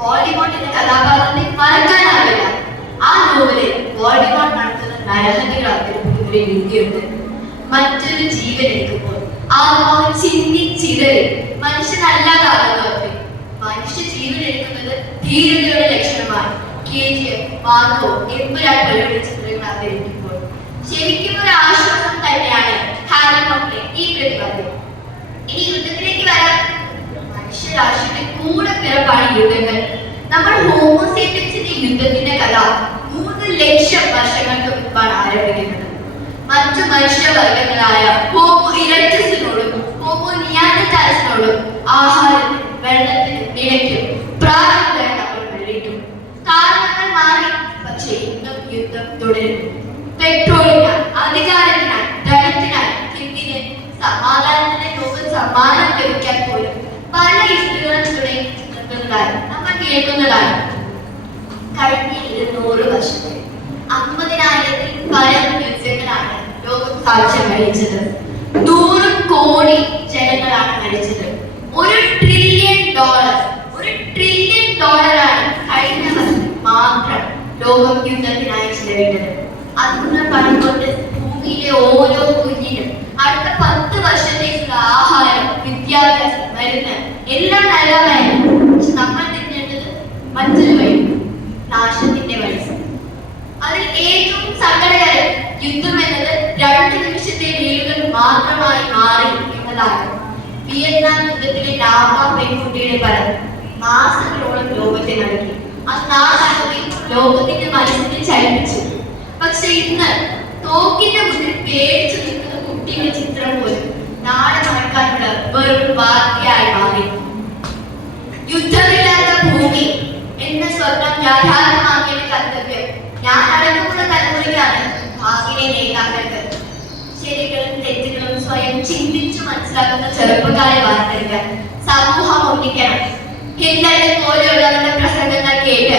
വോൾഡിമോർട്ട് എന്ന കഥാപാത്രത്തെ മറക്കാനാവില്ല. ആ നോവലിൽ വോൾഡിമോർട്ട് നടത്തുന്ന നരഹത്യകൾ അവതരിപ്പിക്കുന്ന ഒരു രീതിയുണ്ട്. മറ്റൊരു ജീവൻ എടുക്കുമ്പോൾ ആത്മാവ് ചിന്തിച്ചിതറി മനുഷ്യനല്ലാതാകുന്നു. മനുഷ്യ ജീവൻ എടുക്കുന്നത് ധീരതയുടെ ലക്ഷണമാണ്. KGF, മാർക്കോ, എമ്പുരാൻ പോലെയുള്ള ചിത്രങ്ങൾ അവതരിപ്പിക്കുമ്പോൾ ശരിക്കും ഒരു ആശ്വാസം തന്നെയാണ് ഹാരി പോട്ടറിലെ ഈ പ്രതിപാദ്യം. ഇനി യുദ്ധത്തിലേക്ക് വരാം. മനുഷ്യരാശിയുടെ കൂടെ പിറപ്പാണ് യുദ്ധങ്ങൾ. നമ്മൾ ഹോമോസേപ്പിയൻസിന്റെ യുദ്ധത്തിന്റെ കഥ 3 ലക്ഷം വർഷങ്ങൾക്ക് മുൻപാണ് ആരംഭിക്കുന്നത്. മറ്റു മനുഷ്യവർഗങ്ങളായ ഹോമോ ഇറക്ടസിനോടും ഹോമോ നിയാൻഡർതാൽസിനോടും ആഹാരത്തിനും വെള്ളത്തിനും നിലയ്ക്കും പ്രാർത്ഥന നമ്മൾ നേരിട്ടു. കാരണങ്ങൾ മാറി, പക്ഷേ യുദ്ധം തുടരുന്നു. പെട്രോളിനായി, അധികാരത്തിനായി, ധനത്തിനായി, എന്തിന് സമാധാനത്തിന്റെ ലോകം സമ്മാനം ലഭിക്കാൻ പോലും പല യുദ്ധങ്ങളും തുടങ്ങുന്നതായി നമ്മൾ കേൾക്കുന്നതാണ്. കഴിഞ്ഞ 200 വർഷത്തിൽ 50,000-ൽ പരം യുദ്ധങ്ങളാണ് ലോകം സാക്ഷ്യം വഹിച്ചത്. 100 കോടി ജനങ്ങളാണ് മരിച്ചത്. $1 ട്രില്യൺ കഴിഞ്ഞ വർഷം മാത്രം ലോകം യുദ്ധത്തിനായി ചിലവിട്ടത്. അതിനുള്ള പണം കൊണ്ട് ഭൂമിയിലെ ഓരോ കുഞ്ഞിനും അടുത്ത 10 വർഷത്തേക്കുള്ള ആഹാരം, വിദ്യാഭ്യാസം, മരുന്ന് എല്ലാം നൽകാമായിരുന്നു. പക്ഷെ നമ്മൾ തിരഞ്ഞെടുത്തത് മറ്റൊരു വഴി, നാശത്തിന്റെ വഴി. അതിൽ ഏറ്റവും സങ്കടകരം യുദ്ധം എന്നത് 2 നിമിഷത്തെ വീടുകൾ മാത്രമായി മാറി എന്നതാണ്. വിയറ്റ്നാം യുദ്ധത്തിലെ ലാവ പെൺകുട്ടിയുടെ പരം മാസങ്ങളോളം ലോകത്തെ നൽകി. അത് ലോകത്തിന്റെ മനസ്സിനെ ചലിപ്പിച്ചു. പക്ഷെ ഇന്ന് തോക്കിന്റെ മുന്നിൽ പേടിച്ചു നിൽക്കുന്ന കുട്ടിയുടെ ചിത്രം പോലും നാളെ മറക്കാനുള്ള വെറും വാർത്തയായി മാറി. യുദ്ധമില്ലാത്ത ഭൂമി എന്ന സ്വപ്നം യാഥാർത്ഥ്യമാക്കിയ കർത്തവ്യം ഞാൻ അടക്കമുള്ള തലമുറയ്ക്കാണ്. ഭാവിയിലെ നേതാക്കൾക്ക് ശരികളും തെറ്റുകളും സ്വയം ചിന്തിച്ചു മനസ്സിലാക്കുന്ന ചെറുപ്പക്കാരെ വാർത്തെടുക്കാൻ സമൂഹം ഒന്നിക്കണം. ഹിറ്റ്ലറിനെ പോലെയുള്ളവരുടെ പ്രസംഗങ്ങൾ കേട്ട്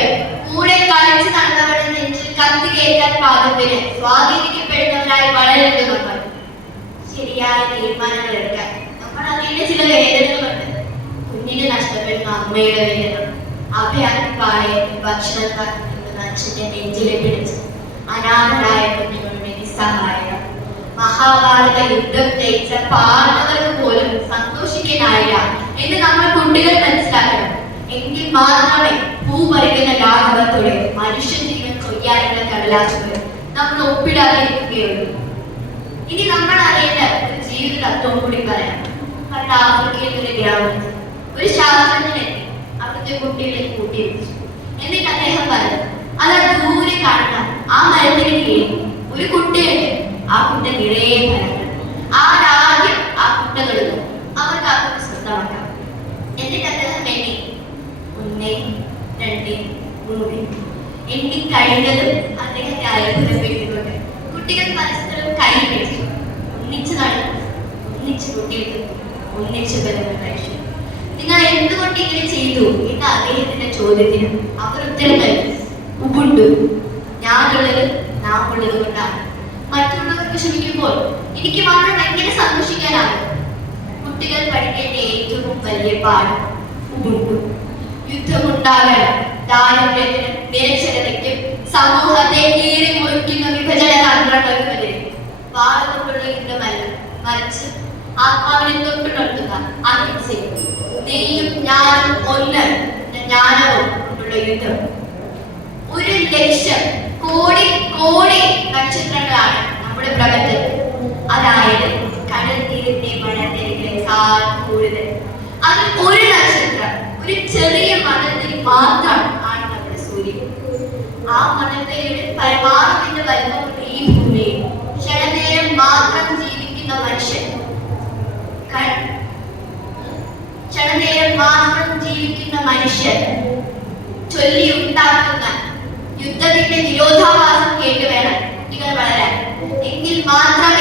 കൂടെ കളിച്ച് നടന്നവരുടെ നെഞ്ചിൽ കത്തി കേൾക്കാൻ പാകത്തിന് സ്വാധീനിക്കപ്പെടുന്നവരായി വളരരുത്. നമ്മൾ ശരിയായ തീരുമാനങ്ങൾ എടുക്കാൻ നമ്മൾ അറിയേണ്ട ചില വേദനകളുണ്ട്. കുഞ്ഞിനെ നഷ്ടപ്പെടുന്ന അമ്മയുടെ വേദന, അഭയാപാളയത്തിൽ ഭക്ഷണം കാത്തുനിൽക്കുന്ന അച്ഛന്റെ നെഞ്ചിലെ പിടിച്ച് അനാഥരായ കുഞ്ഞുങ്ങളുടെ നിസ്സഹായത, മഹാഭാരത യുദ്ധം ജയിച്ച പാണ്ഡവർക്ക് പോലും സന്തോഷിക്കാനായില്ല എന്ന് നമ്മൾ കുട്ടികൾ മനസ്സിലാക്കണം. എങ്കിൽ മാത്രമേ ഭൂപരിക്കുന്ന ലാഘവത്തോടെ മനുഷ്യ ജീവൻ കൊയ്യാനുള്ള കടലാസുകൾ നമ്മൾ ഒപ്പിടാതെ ഇരിക്കുകയുള്ളൂ. ഇനി നമ്മൾ അറിയേണ്ട ഒരു ജീവിത തത്വം കൂടി പറയാം. പണ്ട് ആഫ്രിക്കയിലെ ഒരു ഗ്രാമത്തിൽ ഒരു ശാസ്ത്രജ്ഞനെ അവിടുത്തെ കുട്ടികളെ കൂട്ടിവെച്ചു. എന്നിട്ട് അദ്ദേഹം പറഞ്ഞു, അത് ദൂരെ കാണുന്ന ആ മരത്തിന് കീഴിൽ ഒരു കുട്ടിയുണ്ട്. ആ കുട്ട നിറയെ ഫലങ്ങൾ. ആദ്യം ആ കുട്ടകളിൽ അവർക്ക് ആ കുട്ടി സ്വന്തമാക്കാം. എന്നിട്ട് അദ്ദേഹം എണ്ണി 1, 2, 3 എണ്ണി കഴിഞ്ഞതും അദ്ദേഹത്തെ അത്ഭുതപ്പെട്ടുകൊണ്ട് കുട്ടികൾ പരസ്പരം കൈ പിടിച്ചു, ഒന്നിച്ചു നടന്നു, ഒന്നിച്ചു കുട്ടികൾ, ഒന്നിച്ചു ബലങ്ങൾ കഴിച്ചു. നിങ്ങൾ എന്തുകൊണ്ട് ഇങ്ങനെ ചെയ്തു എന്ന അദ്ദേഹത്തിന്റെ ചോദ്യത്തിന് അവർ ഉത്തരം നൽകി, ഉബുണ്ടു, ഞാനുള്ളത് നാം ഉള്ളത് കൊണ്ടാണ്. മറ്റുള്ളവർക്ക് ക്ഷമിക്കുമ്പോൾ എനിക്ക് മാത്രം എങ്ങനെ സന്തോഷിക്കാനാകും? കുട്ടികൾ പഠിക്കേണ്ട ഏറ്റവും വലിയ പാഠം ഉബുണ്ടു. യുദ്ധമുണ്ടാകണം, ദാരിദ്ര്യത്തിനും നിരക്ഷരതയ്ക്കും സമൂഹത്തെ കീറി മുറിക്കുന്ന വിഭജന തന്ത്രങ്ങൾക്കുമെതിരെ. വാളുകൊണ്ടുള്ള യുദ്ധമല്ല, മറിച്ച് ആത്മാവിനെ തൊട്ടുണർത്തുക അഹിംസയും നീയും ഞാനും ഒന്ന് ജ്ഞാനവും കൊണ്ടുള്ള യുദ്ധം. 1 ലക്ഷം കോടി കോടി നക്ഷത്രങ്ങളാണ് നമ്മുടെ പ്രപഞ്ചത്തിൽ. അതായത് കടൽ തീരത്തെ മണൽത്തിരകളെക്കാൾ കൂടുതൽ. അതിൽ ഒരു നക്ഷത്രം, ഒരു ചെറിയ മണൽത്തിരി മാത്രം ആണ് നമ്മുടെ സൂര്യൻ. ആ മണൽത്തിരിയുടെ പരമാവധി വലിപ്പമുള്ള ഈ ഭൂമിയിൽ ക്ഷണനേരം മാത്രം ജീവിക്കുന്ന മനുഷ്യൻ, ക്ഷണനേരം മാത്രം ജീവിക്കുന്ന മനുഷ്യൻ ചൊല്ലി ഉണ്ടാക്കുന്ന യുദ്ധത്തിന്റെ വിരോധാഭാസം കേട്ട് വേണം കുട്ടികൾ വളരാൻ. എങ്കിൽ മാത്രമേ